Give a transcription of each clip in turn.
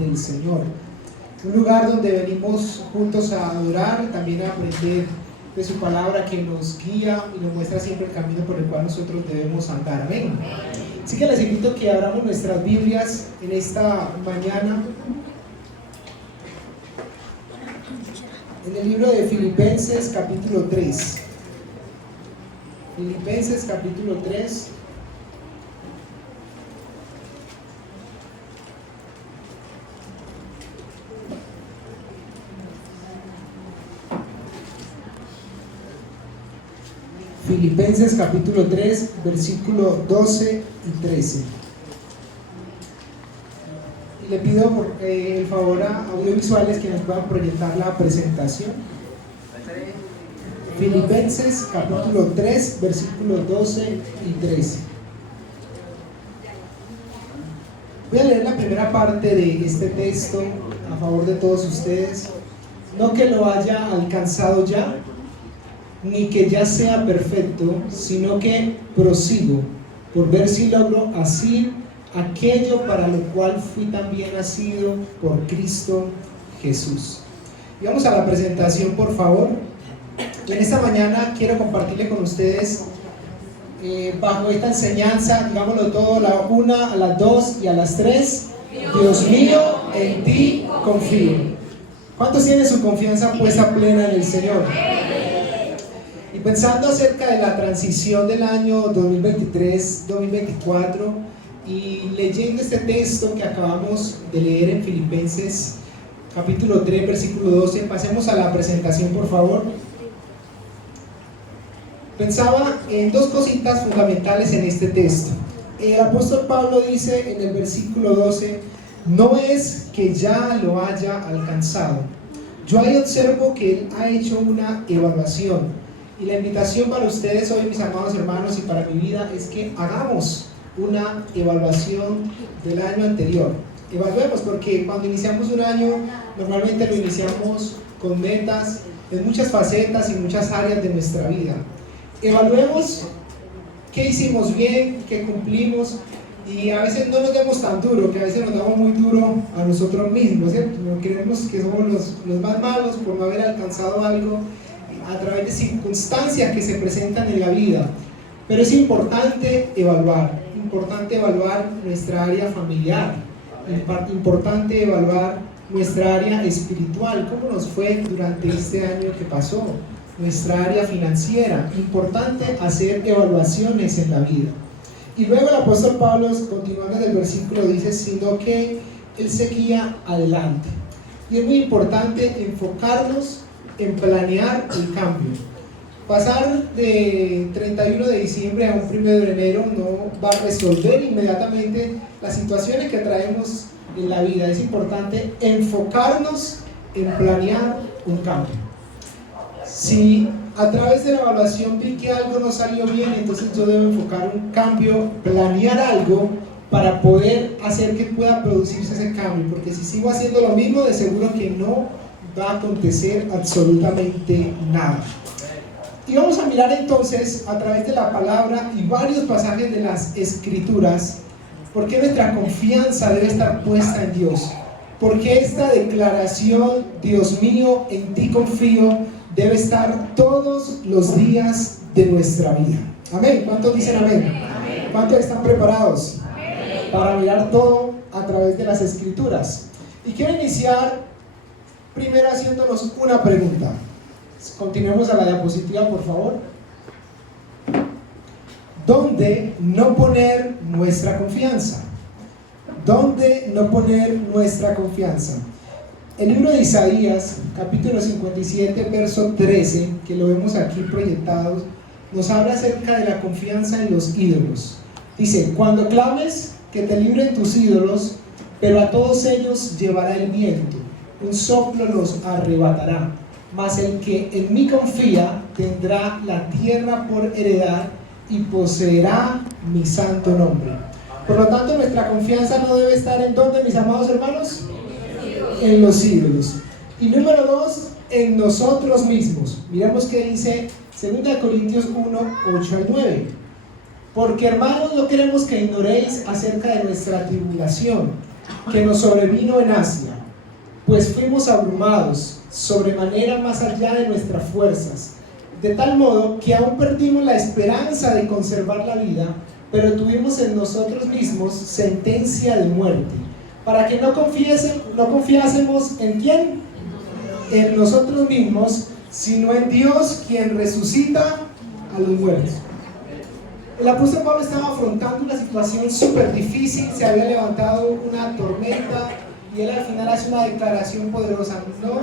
del Señor. Un lugar donde venimos juntos a adorar y también a aprender de su palabra, que nos guía y nos muestra siempre el camino por el cual nosotros debemos andar. Amén. Así que les invito a que abramos nuestras Biblias en esta mañana en el libro de Filipenses capítulo 3. Filipenses capítulo 3. Filipenses capítulo 3, versículo 12 y 13. Y le pido por el favor a audiovisuales que nos puedan proyectar la presentación. Filipenses capítulo 3, versículo 12 y 13. Voy a leer la primera parte de este texto a favor de todos ustedes. No que lo haya alcanzado ya, ni que ya sea perfecto, sino que prosigo por ver si logro asir aquello para lo cual fui también nacido por Cristo Jesús. Y vamos a la presentación, por favor. En esta mañana quiero compartirle con ustedes bajo esta enseñanza, digámoslo todo, a la 1, a las 2 y a las 3. Dios mío, en ti confío. ¿Cuántos tienen su confianza puesta plena en el Señor? Y pensando acerca de la transición del año 2023-2024 y leyendo este texto que acabamos de leer en Filipenses capítulo 3, versículo 12, pasemos a la presentación, por favor. Pensaba en dos cositas fundamentales en este texto. El apóstol Pablo dice en el versículo 12: no es que ya lo haya alcanzado. Yo ahí observo que él ha hecho una evaluación. Y la invitación para ustedes hoy, mis amados hermanos, y para mi vida, es que hagamos una evaluación del año anterior. Evaluemos, porque cuando iniciamos un año, normalmente lo iniciamos con metas en muchas facetas y muchas áreas de nuestra vida. Evaluemos qué hicimos bien, qué cumplimos, y a veces no nos demos tan duro, que a veces nos damos muy duro a nosotros mismos, ¿cierto? No creemos que somos los más malos por no haber alcanzado algo a través de circunstancias que se presentan en la vida. Pero es importante evaluar nuestra área familiar, importante evaluar nuestra área espiritual, cómo nos fue durante este año que pasó, nuestra área financiera. Importante hacer evaluaciones en la vida. Y luego el apóstol Pablo, continuando en el versículo, dice: sino que él seguía adelante. Y es muy importante enfocarnos en planear el cambio. Pasar de 31 de diciembre a un 1 de enero no va a resolver inmediatamente las situaciones que traemos en la vida. Es importante enfocarnos en planear un cambio. Si a través de la evaluación vi que algo no salió bien, entonces yo debo enfocar un cambio, planear algo para poder hacer que pueda producirse ese cambio, porque si sigo haciendo lo mismo, de seguro que no va a acontecer absolutamente nada. Y vamos a mirar entonces a través de la palabra y varios pasajes de las Escrituras por qué nuestra confianza debe estar puesta en Dios, por qué esta declaración, Dios mío, en ti confío, debe estar todos los días de nuestra vida. Amén. ¿Cuántos dicen amén? Amén. ¿Cuántos están preparados para mirar todo a través de las Escrituras? Y quiero iniciar primero haciéndonos una pregunta. Continuemos a la diapositiva, por favor. ¿Dónde no poner nuestra confianza? ¿Dónde no poner nuestra confianza? El libro de Isaías, capítulo 57, verso 13, que lo vemos aquí proyectado, nos habla acerca de la confianza en los ídolos. Dice: cuando clames, que te libren tus ídolos, pero a todos ellos llevará el viento, un soplo los arrebatará, mas el que en mí confía tendrá la tierra por heredad y poseerá mi santo nombre. Por lo tanto, nuestra confianza no debe estar ¿en dónde, mis amados hermanos? En los ídolos. Y número 2, en nosotros mismos. Miremos qué dice 2 Corintios 1, 8 al 9. Porque, hermanos, no queremos que ignoréis acerca de nuestra tribulación, que nos sobrevino en Asia, pues fuimos abrumados sobremanera más allá de nuestras fuerzas, de tal modo que aún perdimos la esperanza de conservar la vida, pero tuvimos en nosotros mismos sentencia de muerte, para que no confiásemos en quién, en nosotros mismos, sino en Dios, quien resucita a los muertos. El apóstol Pablo estaba afrontando una situación súper difícil, se había levantado una tormenta y él al final hace una declaración poderosa: no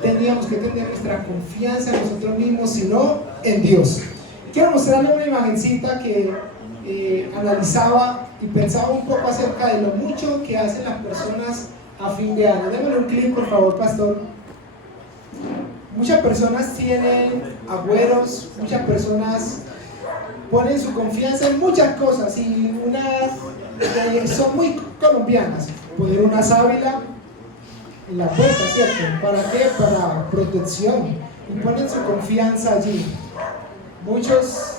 teníamos que tener nuestra confianza en nosotros mismos, sino en Dios. Quiero mostrarle una imagencita que analizaba y pensaba un poco acerca de lo mucho que hacen las personas a fin de año. Démosle un clic, por favor, pastor. Muchas personas tienen agüeros, muchas personas ponen su confianza en muchas cosas y unas son muy colombianas. Poner una sábila en la puerta, ¿cierto? ¿Para qué? Para protección, y ponen su confianza allí. Muchos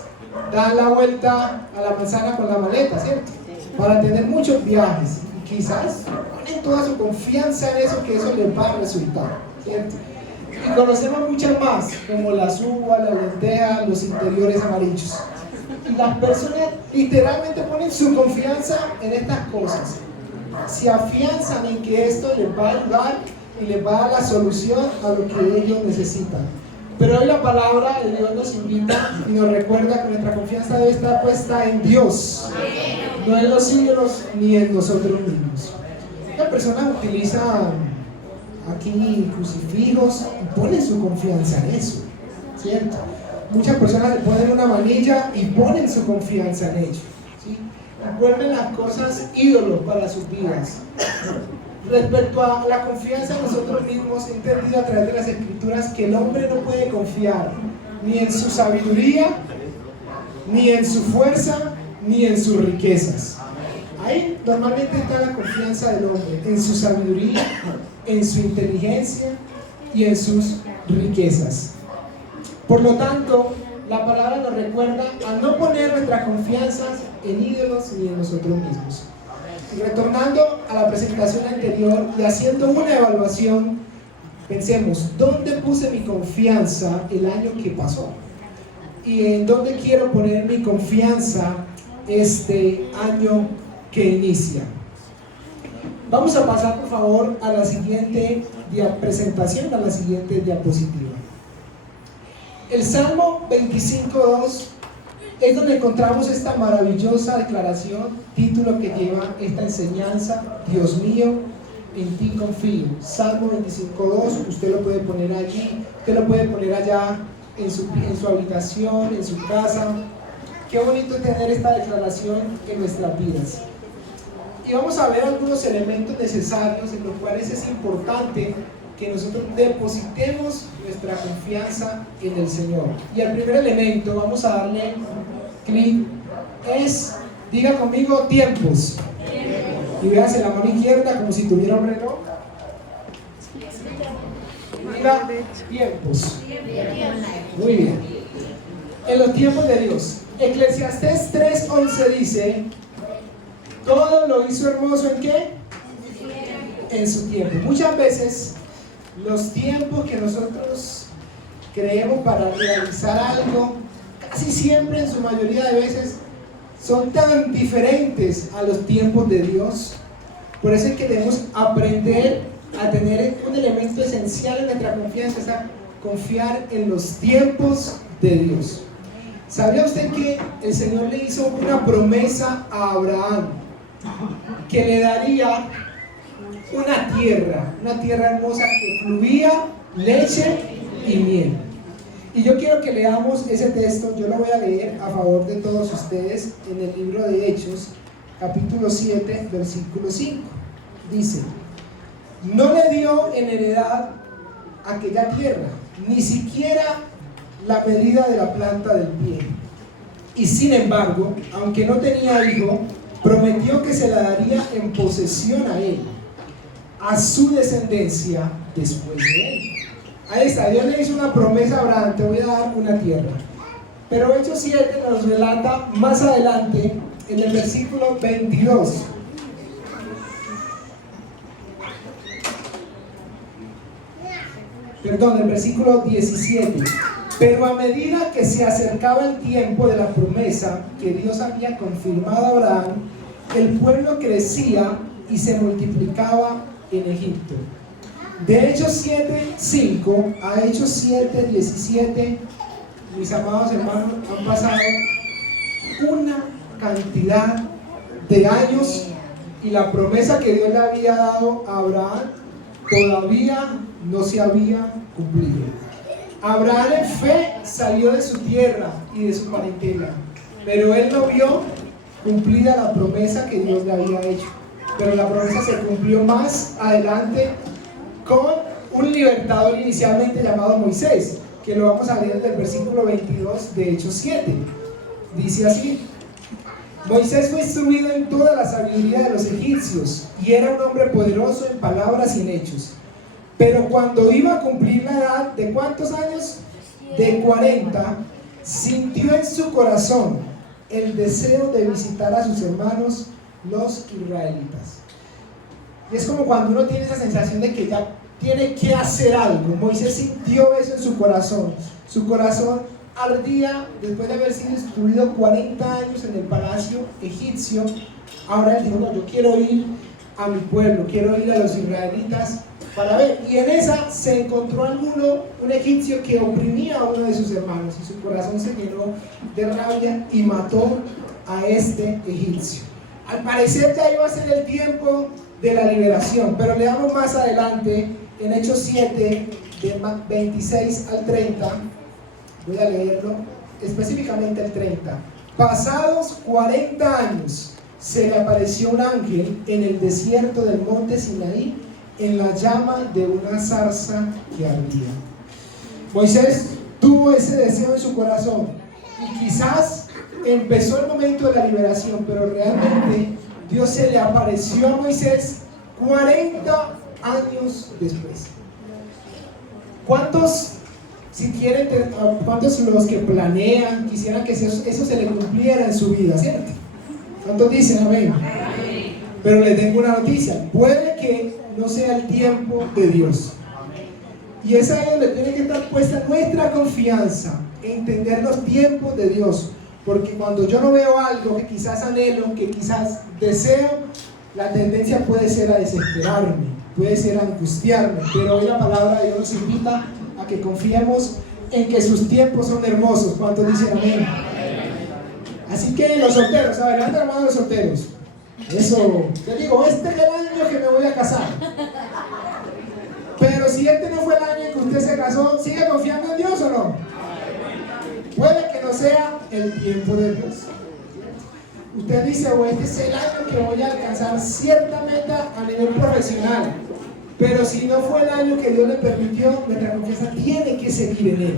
dan la vuelta a la manzana con la maleta, ¿cierto? Para tener muchos viajes y quizás ponen toda su confianza en eso, que eso les va a resultar, ¿cierto? Y conocemos muchas más, como las uvas, las lentejas, los interiores amarillos. Y las personas literalmente ponen su confianza en estas cosas. Se afianzan en que esto les va a ayudar y les va a dar la solución a lo que ellos necesitan. Pero hoy la palabra de Dios nos invita y nos recuerda que nuestra confianza debe estar puesta en Dios, no en los ídolos ni en nosotros mismos. Las personas utilizan aquí crucifijos y ponen su confianza en eso, ¿cierto? Muchas personas le ponen una manilla y ponen su confianza en ello, ¿sí? Vuelven las cosas ídolos para sus vidas. Respecto a la confianza en nosotros mismos, he entendido a través de las escrituras que el hombre no puede confiar ni en su sabiduría, ni en su fuerza, ni en sus riquezas. Ahí normalmente está la confianza del hombre, en su sabiduría, en su inteligencia y en sus riquezas. Por lo tanto, la palabra nos recuerda a no poner nuestras confianzas en ídolos ni en nosotros mismos. Y retornando a la presentación anterior y haciendo una evaluación, pensemos: ¿dónde puse mi confianza el año que pasó? ¿Y en dónde quiero poner mi confianza este año que inicia? Vamos a pasar, por favor, a la siguiente presentación, a la siguiente diapositiva. El Salmo 25:2 es donde encontramos esta maravillosa declaración, título que lleva esta enseñanza: Dios mío, en ti confío. Salmo 25:2, usted lo puede poner allí, usted lo puede poner allá en su habitación, en su casa. Qué bonito tener esta declaración en nuestras vidas. Y vamos a ver algunos elementos necesarios en los cuales es importante que nosotros depositemos nuestra confianza en el Señor. Y el primer elemento, vamos a darle clic, es, diga conmigo, tiempos. Y véase la mano izquierda como si tuviera un reloj. Diga tiempos. Muy bien. En los tiempos de Dios. Eclesiastés 3:11 dice: todo lo hizo hermoso ¿en qué? En su tiempo. Muchas veces los tiempos que nosotros creemos para realizar algo, casi siempre, en su mayoría de veces, son tan diferentes a los tiempos de Dios. Por eso es que debemos aprender a tener un elemento esencial en nuestra confianza, es a confiar en los tiempos de Dios. ¿Sabía usted que el Señor le hizo una promesa a Abraham? Que le daría una tierra hermosa que fluía leche y miel. Y yo quiero que leamos ese texto. Yo lo voy a leer a favor de todos ustedes en el libro de Hechos, capítulo 7, versículo 5. Dice: no le dio en heredad aquella tierra, ni siquiera la medida de la planta del pie. Y sin embargo, aunque no tenía hijo, prometió que se la daría en posesión a él, a su descendencia después de él. Ahí está, Dios le hizo una promesa a Abraham: te voy a dar una tierra. Pero Hechos 7 nos relata más adelante, en el versículo 22. Perdón, el versículo 17. Pero a medida que se acercaba el tiempo de la promesa que Dios había confirmado a Abraham, el pueblo crecía y se multiplicaba en Egipto. De Hechos 7:5 a Hechos 7:17, mis amados hermanos, han pasado una cantidad de años y la promesa que Dios le había dado a Abraham todavía no se había cumplido. Abraham en fe salió de su tierra y de su parentela, pero él no vio cumplida la promesa que Dios le había hecho. Pero la promesa se cumplió más adelante con un libertador inicialmente llamado Moisés, que lo vamos a leer del versículo 22 de Hechos 7. Dice así: Moisés fue instruido en toda la sabiduría de los egipcios y era un hombre poderoso en palabras y en hechos. Pero cuando iba a cumplir la edad de ¿cuántos años? De 40, sintió en su corazón el deseo de visitar a sus hermanos los israelitas. Y es como cuando uno tiene esa sensación de que ya tiene que hacer algo. Moisés sintió eso en su corazón. Su corazón ardía después de haber sido instruido 40 años en el palacio egipcio. Ahora él dijo: no, yo quiero ir a mi pueblo, quiero ir a los israelitas para ver. Y en esa se encontró un egipcio que oprimía a uno de sus hermanos, y su corazón se llenó de rabia y mató a este egipcio. Al parecer ya iba a ser el tiempo de la liberación, pero leamos más adelante en Hechos 7, de 26 al 30. Voy a leerlo, específicamente el 30. Pasados 40 años, se le apareció un ángel en el desierto del monte Sinaí, en la llama de una zarza que ardía. Moisés tuvo ese deseo en su corazón, y quizás empezó el momento de la liberación, pero realmente Dios se le apareció a Moisés 40 años después. ¿Cuántos, si quieren, cuántos los que planean quisieran que eso se le cumpliera en su vida, cierto? ¿Cuántos dicen amén? Pero les tengo una noticia: puede que no sea el tiempo de Dios. Y es ahí donde tiene que estar puesta nuestra confianza, entender los tiempos de Dios. Porque cuando yo no veo algo que quizás anhelo, que quizás deseo, la tendencia puede ser a desesperarme, puede ser a angustiarme. Pero hoy la palabra de Dios nos invita a que confiemos en que sus tiempos son hermosos. ¿Cuántos dicen amén? Así que los solteros, a ver, levanten la mano los solteros. Eso, te digo, este es el año que me voy a casar. Pero si este no fue el año en que usted se casó, ¿sigue confiando en Dios o no? Puede que no sea el tiempo de Dios. Usted dice: o este es el año que voy a alcanzar cierta meta a nivel profesional. Pero si no fue el año que Dios le permitió, nuestra confianza tiene que seguir en Él.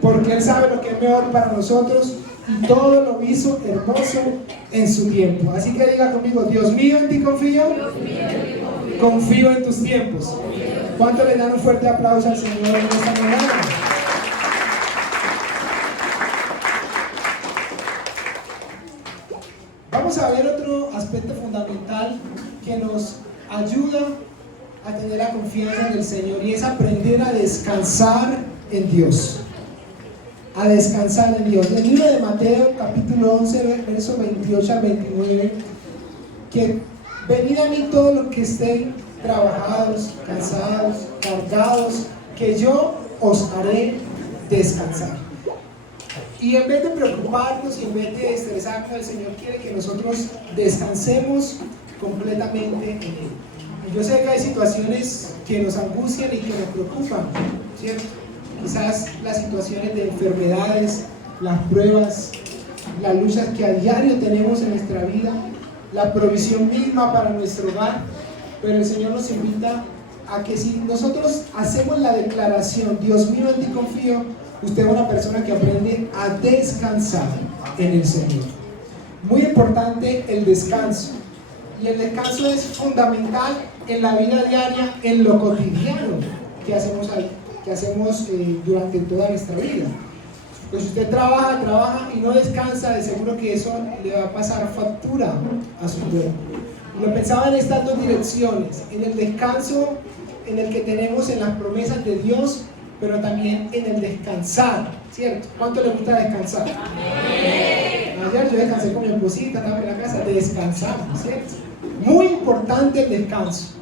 Porque Él sabe lo que es mejor para nosotros, y todo lo hizo hermoso en su tiempo. Así que diga conmigo: Dios mío, en ti confío. Confío en tus tiempos. ¿Cuánto le dan un fuerte aplauso al Señor en esta mañana? Vamos a ver otro aspecto fundamental que nos ayuda a tener la confianza en el Señor, y es aprender a descansar en Dios. A descansar en Dios. En el libro de Mateo, capítulo 11, versos 28 al 29, que venid a mí todos los que estén trabajados, cansados, cargados, que yo os haré descansar. Y en vez de preocuparnos y en vez de estresarnos, el Señor quiere que nosotros descansemos completamente en Él. Y yo sé que hay situaciones que nos angustian y que nos preocupan, ¿cierto? Quizás las situaciones de enfermedades, las pruebas, las luchas que a diario tenemos en nuestra vida, la provisión misma para nuestro hogar. Pero el Señor nos invita a que si nosotros hacemos la declaración: Dios mío, en ti confío, usted es una persona que aprende a descansar en el Señor. Muy importante el descanso. Y el descanso es fundamental en la vida diaria, en lo cotidiano que hacemos durante toda nuestra vida. Pues si usted trabaja y no descansa, de seguro que eso le va a pasar factura a su cuerpo. Y lo pensaba en estas dos direcciones. En el descanso en el que tenemos en las promesas de Dios, pero también en el descansar, ¿cierto? ¿Cuánto le gusta descansar? Ayer yo descansé con mi esposita, estaba en la casa, descansar, ¿cierto? Muy importante el descanso,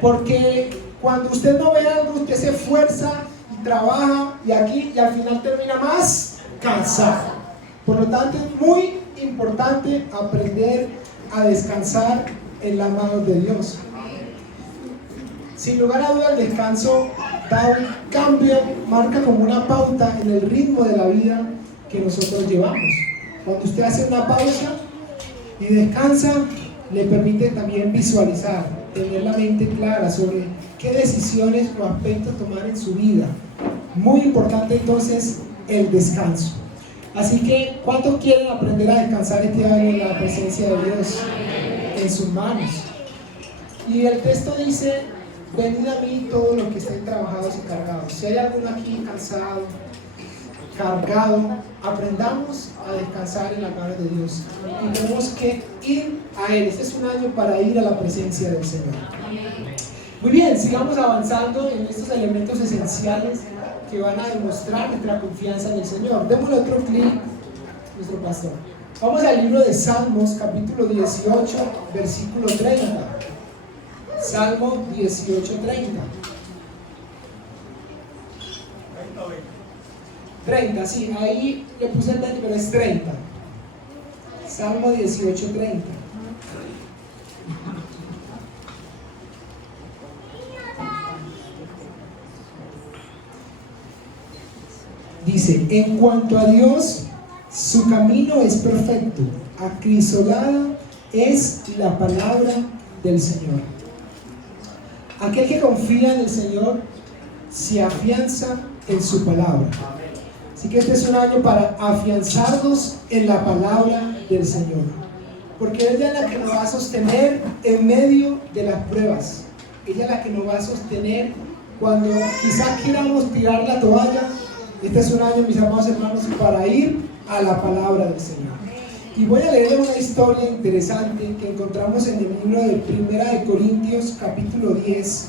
porque cuando usted no ve algo, usted se esfuerza y trabaja y aquí y al final termina más cansado. Por lo tanto, es muy importante aprender a descansar en las manos de Dios. Sin lugar a dudas, el descanso da un cambio, marca como una pauta en el ritmo de la vida que nosotros llevamos. Cuando usted hace una pausa y descansa, le permite también visualizar, tener la mente clara sobre qué decisiones o aspectos tomar en su vida. Muy importante entonces el descanso. Así que, ¿cuántos quieren aprender a descansar este año en la presencia de Dios? En sus manos. Y el texto dice: venid a mí todos los que estén trabajados y cargados. Si hay alguno aquí cansado, cargado, aprendamos a descansar en la mano de Dios. Y tenemos que ir a Él. Este es un año para ir a la presencia del Señor. Muy bien, sigamos avanzando en estos elementos esenciales que van a demostrar nuestra confianza en el Señor. Démosle otro clic, nuestro pastor. Vamos al libro de Salmos, capítulo 18, versículo 30. Salmo 18, 30. 30, sí, ahí le puse el 20, pero es 30. Salmo 18, 30. Dice: en cuanto a Dios, su camino es perfecto, acrisolada es la palabra del Señor. Aquel que confía en el Señor se afianza en su palabra. Así que este es un año para afianzarnos en la palabra del Señor, porque ella es la que nos va a sostener en medio de las pruebas. Ella es la que nos va a sostener cuando quizás queramos tirar la toalla. Este es un año, mis amados hermanos, para ir a la palabra del Señor. Y voy a leer una historia interesante que encontramos en el libro de Primera de Corintios, capítulo 10.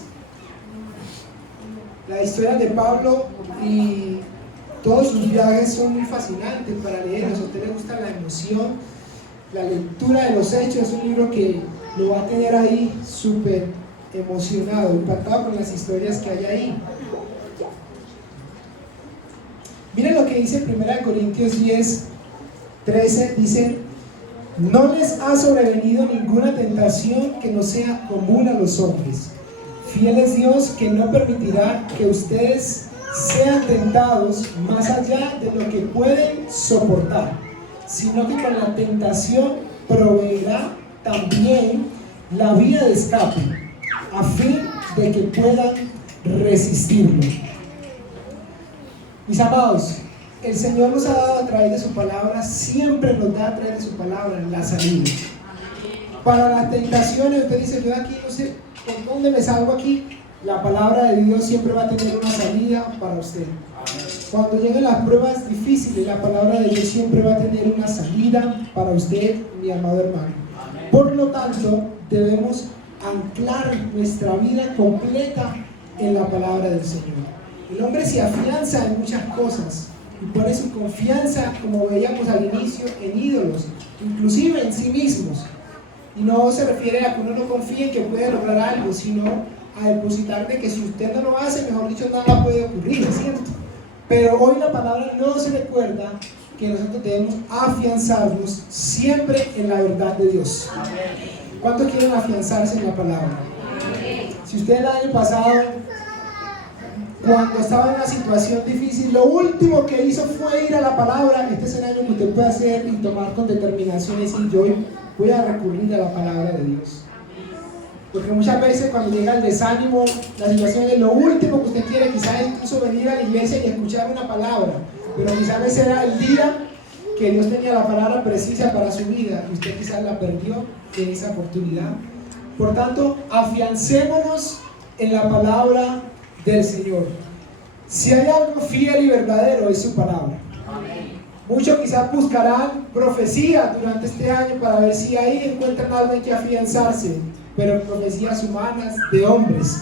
La historia de Pablo y todos sus viajes son muy fascinantes para leerlos. A usted le gusta la emoción, la lectura de los hechos. Es un libro que lo va a tener ahí súper emocionado, impactado con las historias que hay ahí. Miren lo que dice 1 Corintios 10, 13, dice: no les ha sobrevenido ninguna tentación que no sea común a los hombres. Fiel es Dios, que no permitirá que ustedes sean tentados más allá de lo que pueden soportar, sino que con la tentación proveerá también la vía de escape, a fin de que puedan resistirlo. Mis amados, el Señor nos ha dado a través de su palabra, siempre nos da a través de su palabra la salida. Para las tentaciones, usted dice: yo de aquí no sé por dónde me salgo aquí. La palabra de Dios siempre va a tener una salida para usted. Cuando lleguen las pruebas difíciles, la palabra de Dios siempre va a tener una salida para usted, mi amado hermano. Por lo tanto, debemos anclar nuestra vida completa en la palabra del Señor. El hombre se afianza en muchas cosas y pone su confianza, como veíamos al inicio, en ídolos, inclusive en sí mismos. Y no se refiere a que uno no confíe en que puede lograr algo, sino a depositar de que si usted no lo hace, mejor dicho, nada puede ocurrir, ¿cierto? Pero hoy la palabra nos recuerda que nosotros debemos afianzarnos siempre en la verdad de Dios. ¿Cuántos quieren afianzarse en la palabra? Si usted el año pasado, cuando estaba en una situación difícil, lo último que hizo fue ir a la palabra, este es el año que usted puede hacer y tomar con determinación y decir: yo voy a recurrir a la palabra de Dios. Porque muchas veces cuando llega el desánimo, la situación es lo último que usted quiere, quizás incluso venir a la iglesia y escuchar una palabra, pero quizás ese era el día que Dios tenía la palabra precisa para su vida y usted quizás la perdió en esa oportunidad. Por tanto, afiancémonos en la palabra del Señor. Si hay algo fiel y verdadero, es su palabra. Muchos quizás buscarán profecías durante este año para ver si ahí encuentran algo en que afianzarse, pero profecías humanas de hombres.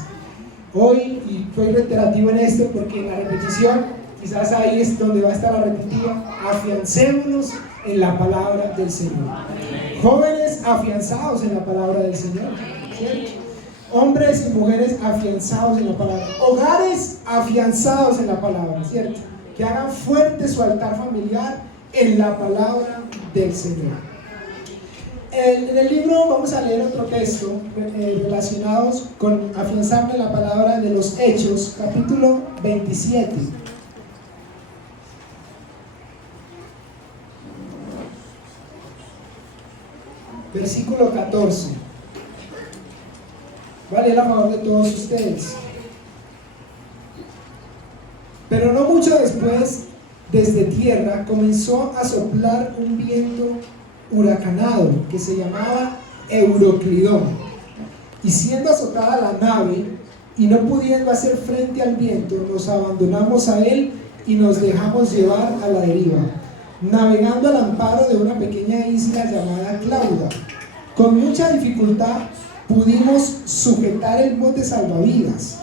hoy, y soy reiterativo en esto porque en la repetición, quizás ahí es donde va a estar la repetitiva, afiancémonos en la palabra del Señor. Jóvenes afianzados en la palabra del Señor, ¿cierto? Hombres y mujeres afianzados en la palabra, hogares afianzados en la palabra, ¿cierto? Que hagan fuerte su altar familiar en la palabra del Señor. En el libro vamos a leer otro texto relacionados con afianzarme en la palabra de los Hechos, capítulo 27. Versículo 14. Voy a leer a favor de todos ustedes. Pero no mucho después, desde tierra comenzó a soplar un viento huracanado que se llamaba Euroclidón, y siendo azotada la nave y no pudiendo hacer frente al viento, nos abandonamos a él y nos dejamos llevar a la deriva, navegando al amparo de una pequeña isla llamada Clauda. Con mucha dificultad pudimos sujetar el bote salvavidas.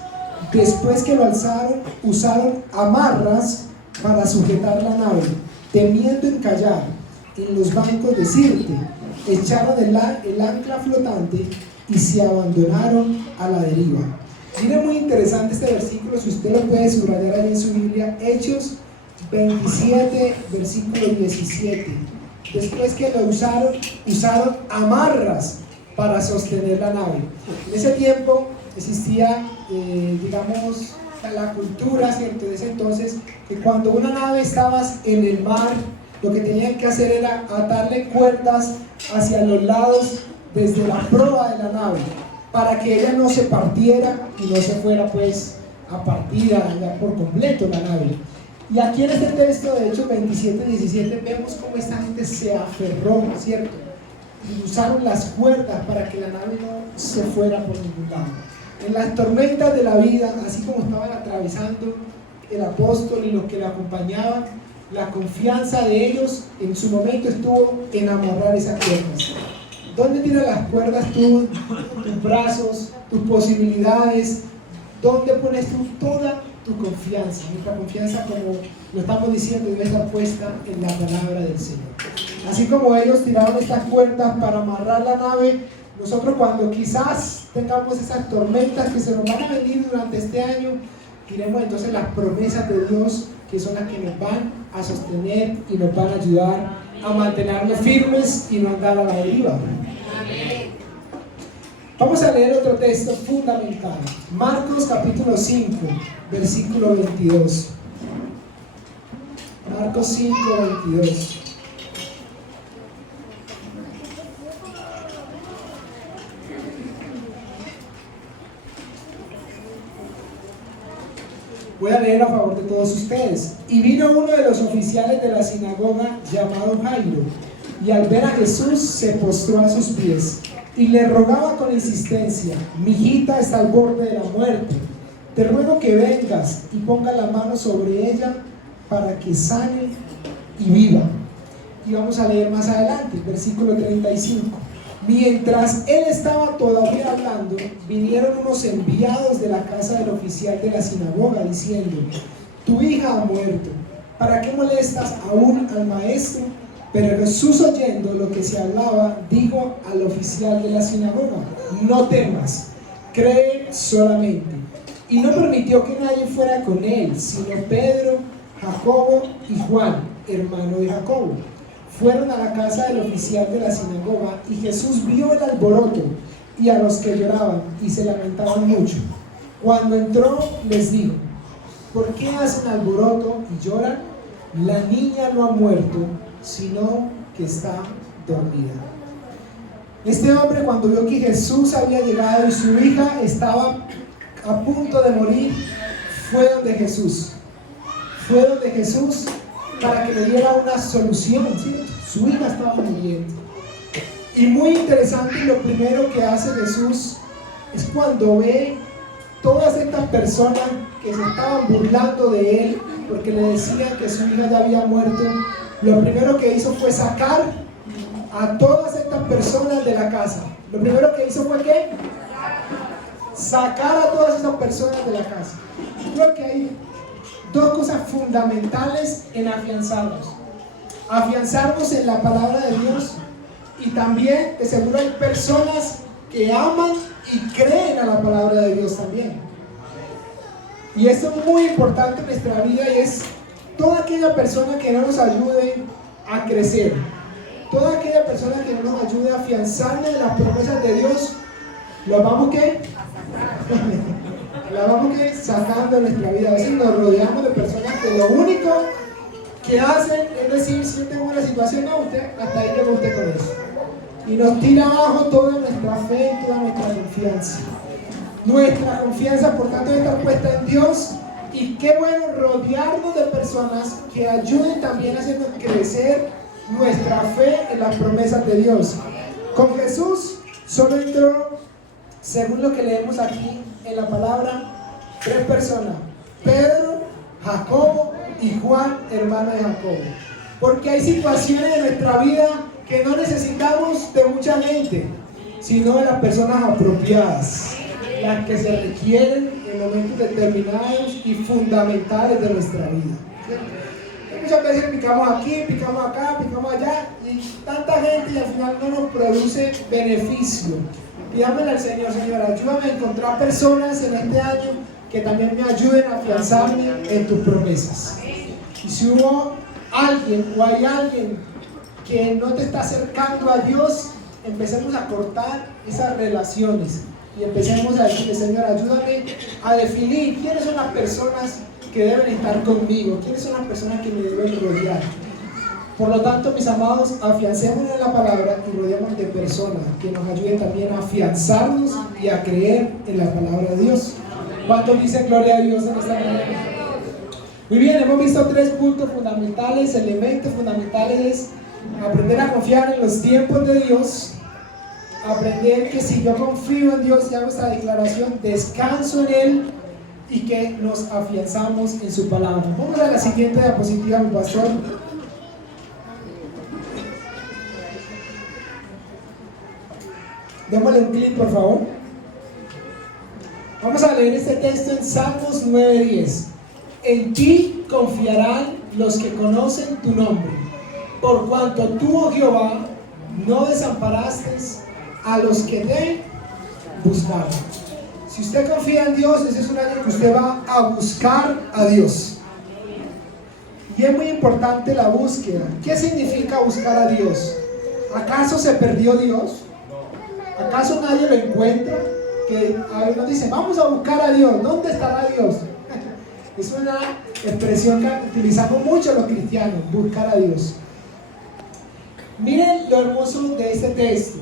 Después que lo alzaron, usaron amarras para sujetar la nave, temiendo encallar en los bancos de Sirte, echaron el ancla flotante y se abandonaron a la deriva. Miren, muy interesante este versículo, si usted lo puede subrayar ahí en su Biblia, Hechos 27, versículo 17. Después que lo usaron amarras para sostener la nave. En ese tiempo existía, digamos, la cultura, ¿cierto?, de ese entonces, que cuando una nave estaba en el mar, lo que tenían que hacer era atarle cuerdas hacia los lados desde la proa de la nave, para que ella no se partiera y no se fuera pues a partir ya por completo la nave. Y aquí en este texto de Hechos 27-17 vemos cómo esta gente se aferró, ¿cierto? Y usaron las cuerdas para que la nave no se fuera por ningún lado. En las tormentas de la vida, así como estaban atravesando el apóstol y los que le acompañaban, la confianza de ellos en su momento estuvo en amarrar esas cuerdas. ¿Dónde tiras las cuerdas tú, tus brazos, tus posibilidades? ¿Dónde pones tú toda tu confianza? Nuestra confianza, como lo estamos diciendo, debe estar puesta en la palabra del Señor. Así como ellos tiraron estas cuerdas para amarrar la nave, nosotros cuando quizás tengamos esas tormentas que se nos van a venir durante este año, diremos entonces las promesas de Dios, que son las que nos van a sostener y nos van a ayudar a mantenernos firmes y no andar a la deriva. Vamos a leer otro texto fundamental, Marcos capítulo 5, versículo 22. Marcos 5, 22. Voy a leer a favor de todos ustedes. Y vino uno de los oficiales de la sinagoga llamado Jairo, y al ver a Jesús se postró a sus pies y le rogaba con insistencia: mi hijita está al borde de la muerte, te ruego que vengas y ponga la mano sobre ella para que sane y viva. Y vamos a leer más adelante, versículo 35. Mientras él estaba todavía hablando, vinieron unos enviados de la casa del oficial de la sinagoga diciendo: tu hija ha muerto, ¿para qué molestas aún al maestro? Pero Jesús, oyendo lo que se hablaba, dijo al oficial de la sinagoga: no temas, cree solamente. Y no permitió que nadie fuera con él, sino Pedro, Jacobo y Juan, hermano de Jacobo. Fueron a la casa del oficial de la sinagoga, y Jesús vio el alboroto y a los que lloraban y se lamentaban mucho. Cuando entró, les dijo: ¿por qué hacen alboroto y lloran? La niña no ha muerto, sino que está dormida. Este hombre, cuando vio que Jesús había llegado y su hija estaba a punto de morir, fue donde Jesús para que le diera una solución, ¿sí? Su hija estaba muriendo. Y muy interesante, lo primero que hace Jesús es cuando ve todas estas personas que se estaban burlando de él porque le decían que su hija ya había muerto, lo primero que hizo fue sacar a todas estas personas de la casa. Lo primero que hizo fue ¿qué? Sacar a todas esas personas de la casa. Creo que hay dos cosas fundamentales en afianzarnos. Afianzarnos en la palabra de Dios, y también que seguro hay personas que aman y creen a la palabra de Dios también. Y esto es muy importante en nuestra vida, y es toda aquella persona que no nos ayude a crecer, toda aquella persona que no nos ayude a afianzarnos en las promesas de Dios, lo vamos ¿qué? La vamos ¿qué? Sacando de nuestra vida. A veces nos rodeamos de personas que lo único que hacen es decir, si yo tengo una situación, no, usted, hasta ahí llega usted con eso. Y nos tira abajo toda nuestra fe y toda nuestra confianza. Nuestra confianza, por tanto, debe estar puesta en Dios. Y qué bueno rodearnos de personas que ayuden también a hacernos crecer nuestra fe en las promesas de Dios. Con Jesús solo entró, según lo que leemos aquí en la palabra, 3 personas: Pedro, Jacobo y Juan, hermano de Jacobo. Porque hay situaciones en nuestra vida que no necesitamos de mucha gente, sino de las personas apropiadas, las que se requieren en momentos determinados y fundamentales de nuestra vida. Muchas veces picamos aquí, picamos acá, picamos allá, y tanta gente, y al final no nos produce beneficio. Pidámosle al Señor: Señor, ayúdame a encontrar personas en este año que también me ayuden a afianzarme en tus promesas. Y si hubo alguien o hay alguien que no te está acercando a Dios, empecemos a cortar esas relaciones y empecemos a decirle: Señor, ayúdame a definir quiénes son las personas que deben estar conmigo, quiénes son las personas que me deben rodear. Por lo tanto, mis amados, afiancémonos en la palabra y rodeémonos de personas que nos ayuden también a afianzarnos y a creer en la palabra de Dios. ¿Cuántos dicen gloria a Dios en esta mañana? Muy bien, hemos visto 3 puntos fundamentales, elementos fundamentales: aprender a confiar en los tiempos de Dios, aprender que si yo confío en Dios y hago esta declaración, descanso en Él, y que nos afianzamos en su palabra. Vamos a la siguiente diapositiva, mi pastor. Démosle un clic, por favor. Vamos a leer este texto en Salmos 9:10. En ti confiarán los que conocen tu nombre, por cuanto tú, oh Jehová, no desamparaste a los que te buscaron. Si usted confía en Dios, ese es un año que usted va a buscar a Dios. Y es muy importante la búsqueda. ¿Qué significa buscar a Dios? ¿Acaso se perdió Dios? ¿Acaso nadie lo encuentra? Que a veces nos dicen: vamos a buscar a Dios. ¿Dónde estará Dios? Es una expresión que utilizamos mucho los cristianos: buscar a Dios. Miren lo hermoso de este texto.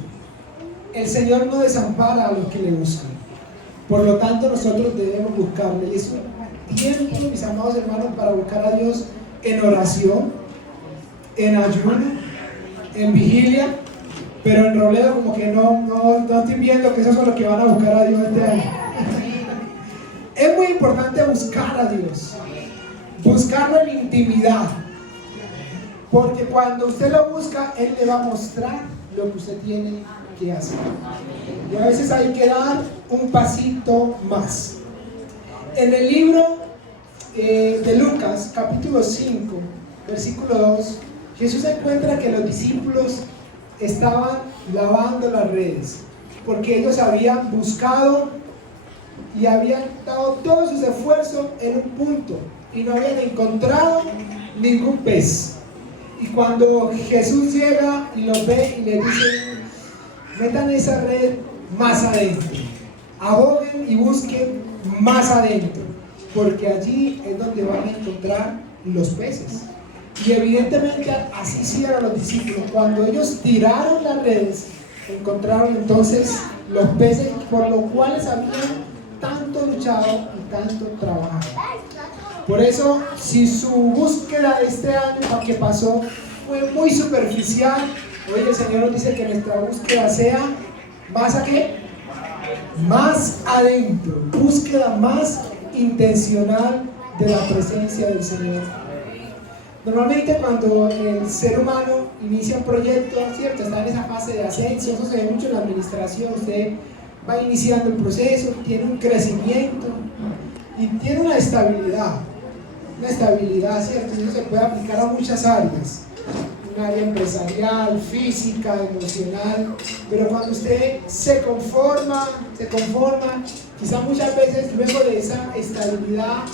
El Señor no desampara a los que le buscan. Por lo tanto, nosotros debemos buscarle. Y es un tiempo, mis amados hermanos, para buscar a Dios en oración, en ayuno, en vigilia. Pero en Robledo como que no estoy viendo que esos son los que van a buscar a Dios este año. Es muy importante buscar a Dios, buscarlo en intimidad, porque cuando usted lo busca, Él le va a mostrar lo que usted tiene que hacer. Y a veces hay que dar un pasito más. En el libro de Lucas, capítulo 5, versículo 2, Jesús encuentra que los discípulos estaban lavando las redes, porque ellos habían buscado y habían dado todos sus esfuerzos en un punto y no habían encontrado ningún pez. Y cuando Jesús llega y los ve y le dice: metan esa red más adentro, aboguen y busquen más adentro, porque allí es donde van a encontrar los peces. Y evidentemente así hicieron los discípulos. Cuando ellos tiraron las redes, encontraron entonces los peces por los cuales habían tanto luchado y tanto trabajado. Por eso, si su búsqueda este año que pasó fue muy superficial, hoy el Señor nos dice que nuestra búsqueda sea más ¿a qué? Más adentro, búsqueda más intencional de la presencia del Señor. Normalmente cuando el ser humano inicia un proyecto, ¿cierto? Está en esa fase de ascenso, eso se ve mucho en la administración. Usted va iniciando el proceso, tiene un crecimiento y tiene una estabilidad, ¿cierto? Eso se puede aplicar a muchas áreas, un área empresarial, física, emocional, pero cuando usted se conforma, quizá muchas veces luego de esa estabilidad,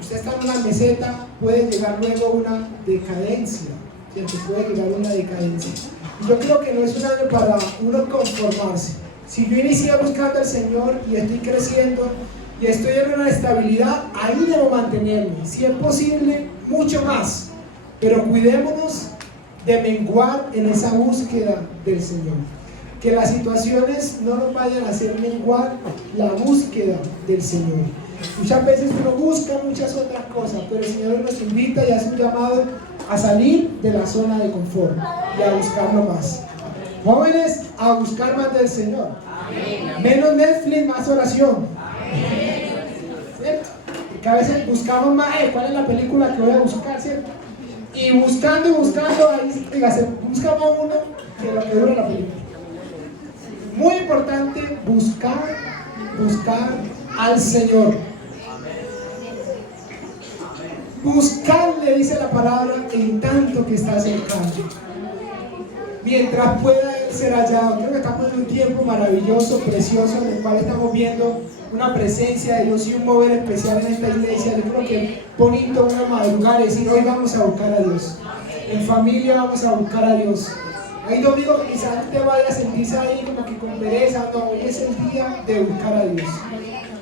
usted está en una meseta, puede llegar luego una decadencia, ¿cierto? Puede llegar una decadencia. Y yo creo que no es un año para uno conformarse. Si yo inicié buscando al Señor y estoy creciendo y estoy en una estabilidad, ahí debo mantenerme. Si es posible, mucho más. Pero cuidémonos de menguar en esa búsqueda del Señor. Que las situaciones no nos vayan a hacer menguar la búsqueda del Señor. Muchas veces uno busca muchas otras cosas, pero el Señor nos invita y hace un llamado a salir de la zona de confort y a buscarlo más. Jóvenes, a buscar más del Señor. Menos Netflix, más oración. ¿Cierto? Porque a veces buscamos más, ¿cuál es la película que voy a buscar? ¿Cierto? Y buscando, ahí dígase, busca más uno que lo que dura la película. Muy importante buscar al Señor. Buscarle, dice la palabra, en tanto que está cercano. Mientras pueda Él ser hallado. Creo que estamos en un tiempo maravilloso, precioso, en el cual estamos viendo una presencia de Dios y un mover especial en esta iglesia. Yo creo que es bonito uno madrugar y decir, hoy vamos a buscar a Dios. En familia vamos a buscar a Dios. Hay domingos que quizás usted vaya a sentirse ahí como que con pereza. No, hoy es el día de buscar a Dios.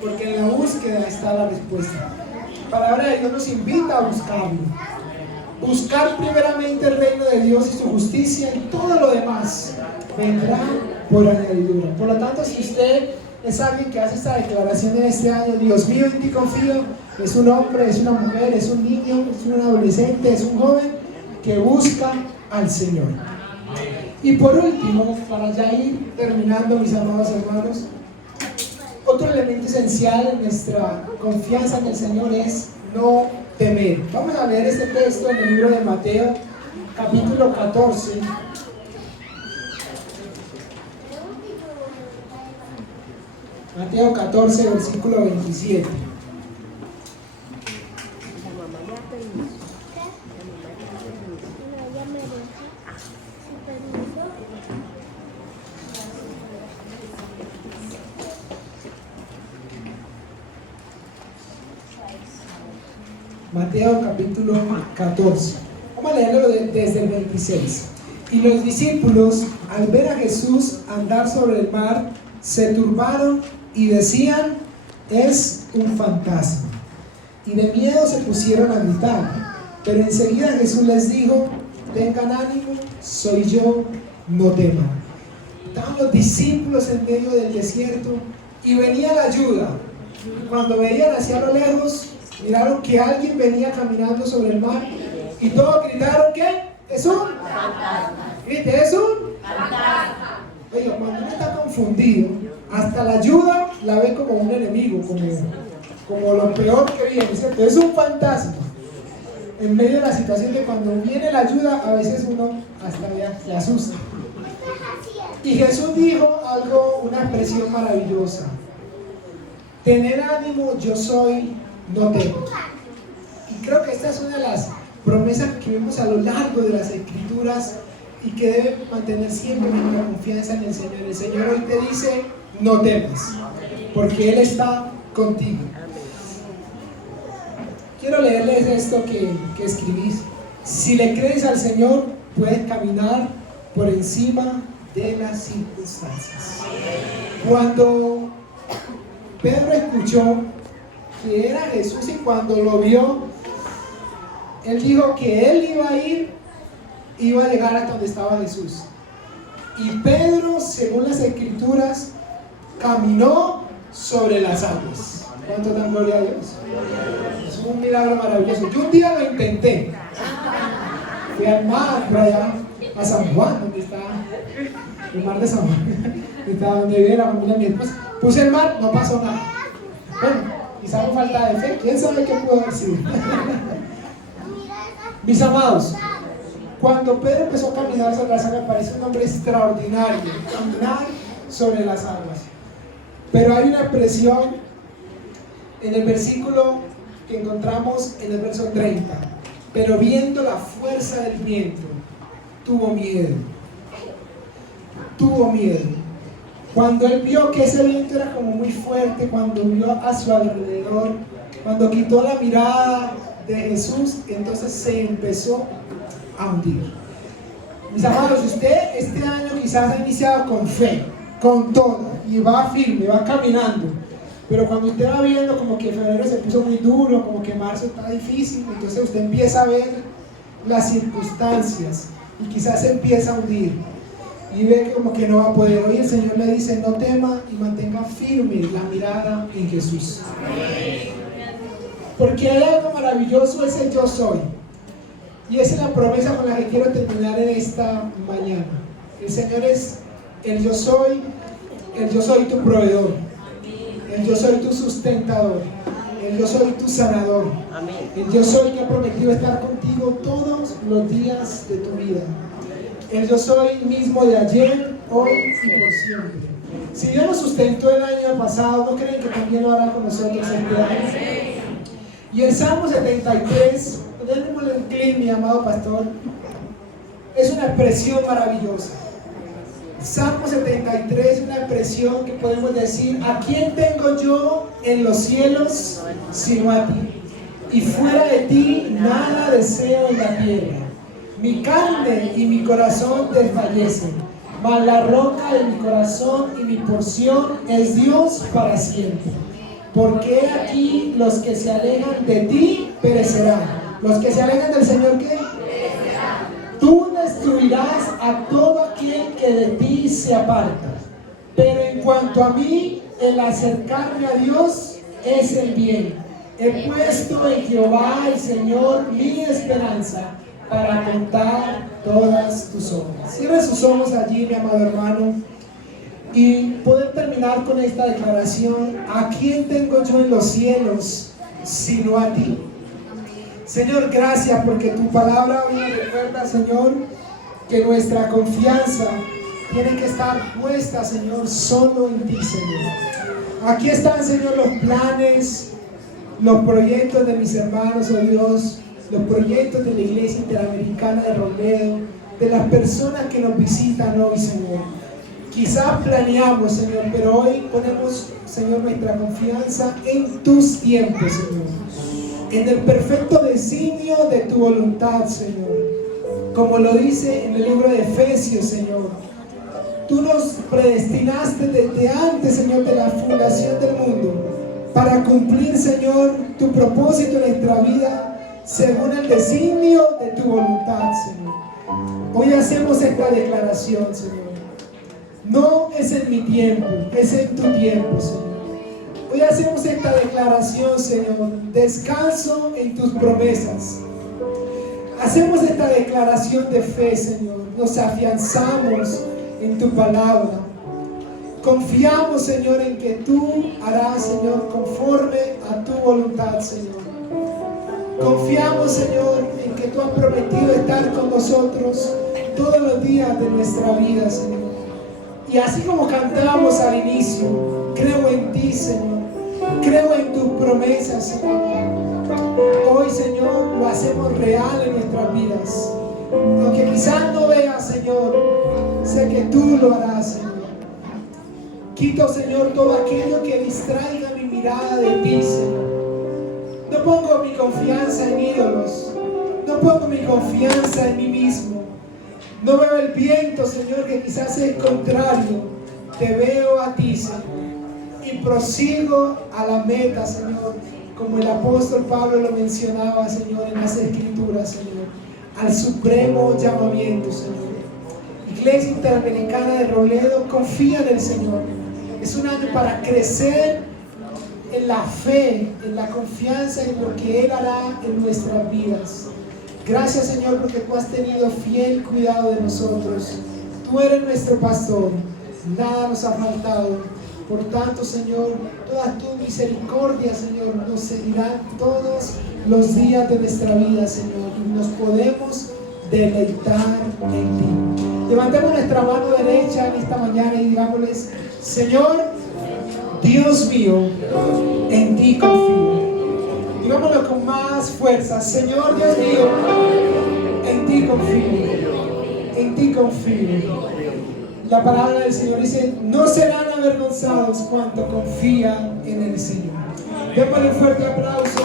Porque en la búsqueda está la respuesta. La palabra de Dios nos invita a buscarlo. Buscar primeramente el reino de Dios y su justicia, y todo lo demás vendrá por añadidura. Por lo tanto, si usted es alguien que hace esta declaración en este año, Dios mío, en ti confío, es un hombre, es una mujer, es un niño, es un adolescente, es un joven que busca al Señor. Y por último, para ya ir terminando, mis amados hermanos, otro elemento esencial en nuestra confianza en el Señor es no temer. Vamos a leer este texto en el libro de Mateo, capítulo 14. Mateo 14, versículo 27. Mateo capítulo 14. Vamos a leerlo desde el 26. Y los discípulos, al ver a Jesús andar sobre el mar, se turbaron y decían, es un fantasma. Y de miedo se pusieron a gritar. Pero enseguida Jesús les dijo, tengan ánimo, soy yo, no teman. Estaban los discípulos en medio del desierto y venía la ayuda. Cuando veían hacia lo lejos, miraron que alguien venía caminando sobre el mar y todos gritaron, ¿qué? ¿Es un fantasma? ¿Grite, es un fantasma? Oiga, cuando uno está confundido, hasta la ayuda la ve como un enemigo, como lo peor que viene, ¿cierto? Es un fantasma. En medio de la situación de cuando viene la ayuda, a veces uno hasta le asusta. Y Jesús dijo algo, una expresión maravillosa. Tener ánimo, yo soy, no temo. Y creo que esta es una de las promesas que vemos a lo largo de las Escrituras y que debe mantener siempre nuestra confianza en el Señor. El Señor hoy te dice, no temas, porque Él está contigo. Quiero leerles esto que escribí. Si le crees al Señor, puedes caminar por encima de las circunstancias. Cuando Pedro escuchó que era Jesús y cuando lo vio, él dijo que él iba a llegar hasta donde estaba Jesús. Y Pedro, según las Escrituras, caminó sobre las aguas. ¿Cuánto dan gloria a Dios? Es un milagro maravilloso. Yo un día lo intenté. Fui al mar, por allá, a San Juan, donde está el mar de San Juan, donde vive la familia de mi esposa. Puse el mar, no pasó nada. Bueno, quizá por falta de fe, quién sabe qué pudo haber sido. Mis amados, cuando Pedro empezó a caminar sobre las aguas, parece un hombre extraordinario, caminar sobre las aguas. Pero hay una expresión en el versículo que encontramos en el verso 30. Pero viendo la fuerza del viento, tuvo miedo. Tuvo miedo. Cuando él vio que ese viento era como muy fuerte, cuando vio a su alrededor, cuando quitó la mirada de Jesús, entonces se empezó a hundir. Mis amados, usted este año quizás ha iniciado con fe, con todo, y va firme, va caminando. Pero cuando usted va viendo como que febrero se puso muy duro, como que marzo está difícil, entonces usted empieza a ver las circunstancias y quizás se empieza a hundir y ve que como que no va a poder. Hoy el Señor le dice: no tema y mantenga firme la mirada en Jesús. Porque hay algo maravilloso, es el yo soy. Y esa es la promesa con la que quiero terminar en esta mañana. El Señor es el yo soy tu proveedor, el yo soy tu sustentador, el yo soy tu sanador, el yo soy que ha prometido estar contigo todos los días de tu vida. El yo soy mismo de ayer, hoy y por siempre. Si Dios nos sustentó el año pasado, ¿no creen que también lo hará con nosotros este año? Y el Salmo 73, démosle un clic, mi amado pastor, es una expresión maravillosa. Salmo 73 es una expresión que podemos decir: ¿a quién tengo yo en los cielos sino a ti? Y fuera de ti nada deseo en la tierra. Mi carne y mi corazón desfallecen, mas la roca de mi corazón y mi porción es Dios para siempre. Porque aquí los que se alejan de ti perecerán. Los que se alejan del Señor, ¿qué? Tú destruirás a todo aquel que de ti se aparta. Pero en cuanto a mí, el acercarme a Dios es el bien. He puesto en Jehová el Señor mi esperanza, para contar todas tus obras. Cierre sus ojos allí, mi amado hermano, y poder terminar con esta declaración: ¿a quién tengo yo en los cielos sino a ti? Señor, gracias porque tu palabra hoy nos recuerda, Señor, que nuestra confianza tiene que estar puesta, Señor, solo en ti, Señor. Aquí están, Señor, los planes, los proyectos de mis hermanos, oh Dios, los proyectos de la Iglesia Interamericana de Robledo, de las personas que nos visitan hoy, Señor. Quizás planeamos, Señor, pero hoy ponemos, Señor, nuestra confianza en tus tiempos, Señor, en el perfecto designio de tu voluntad, Señor. Como lo dice en el libro de Efesios, Señor, tú nos predestinaste desde antes, Señor, de la fundación del mundo, para cumplir, Señor, tu propósito en nuestra vida, según el designio de tu voluntad, Señor. Hoy hacemos esta declaración, Señor. No es en mi tiempo, es en tu tiempo, Señor. Hoy hacemos esta declaración, Señor. Descanso en tus promesas. Hacemos esta declaración de fe, Señor. Nos afianzamos en tu palabra. Confiamos, Señor, en que tú harás, Señor, conforme a tu voluntad, Señor. Confiamos, Señor, en que tú has prometido estar con nosotros todos los días de nuestra vida, Señor. Y así como cantábamos al inicio, creo en ti, Señor. Creo en tus promesas, Señor. Hoy, Señor, lo hacemos real en nuestras vidas. Aunque quizás no veas, Señor, sé que tú lo harás, Señor. Quito, Señor, todo aquello que distraiga mi mirada de ti, Señor. No pongo mi confianza en ídolos. No pongo mi confianza en mí mismo. No veo el viento, Señor, que quizás es contrario. Te veo a ti, Señor. Y prosigo a la meta, Señor. Como el apóstol Pablo lo mencionaba, Señor, en las Escrituras, Señor. Al supremo llamamiento, Señor. Iglesia Interamericana de Robledo, confía en el Señor. Es un año para crecer en la fe, en la confianza en lo que Él hará en nuestras vidas. Gracias, Señor, porque tú has tenido fiel cuidado de nosotros. Tú eres nuestro pastor, nada nos ha faltado. Por tanto, Señor, todas tus misericordias, Señor, nos seguirán todos los días de nuestra vida, Señor, y nos podemos deleitar en ti. Levantemos nuestra mano derecha en esta mañana y digámosles: Señor, Dios mío, en ti confío. Digámoslo con más fuerza. Señor Dios mío, en ti confío. En ti confío. La palabra del Señor dice: no serán avergonzados cuanto confían en el Señor. Démosle un fuerte aplauso.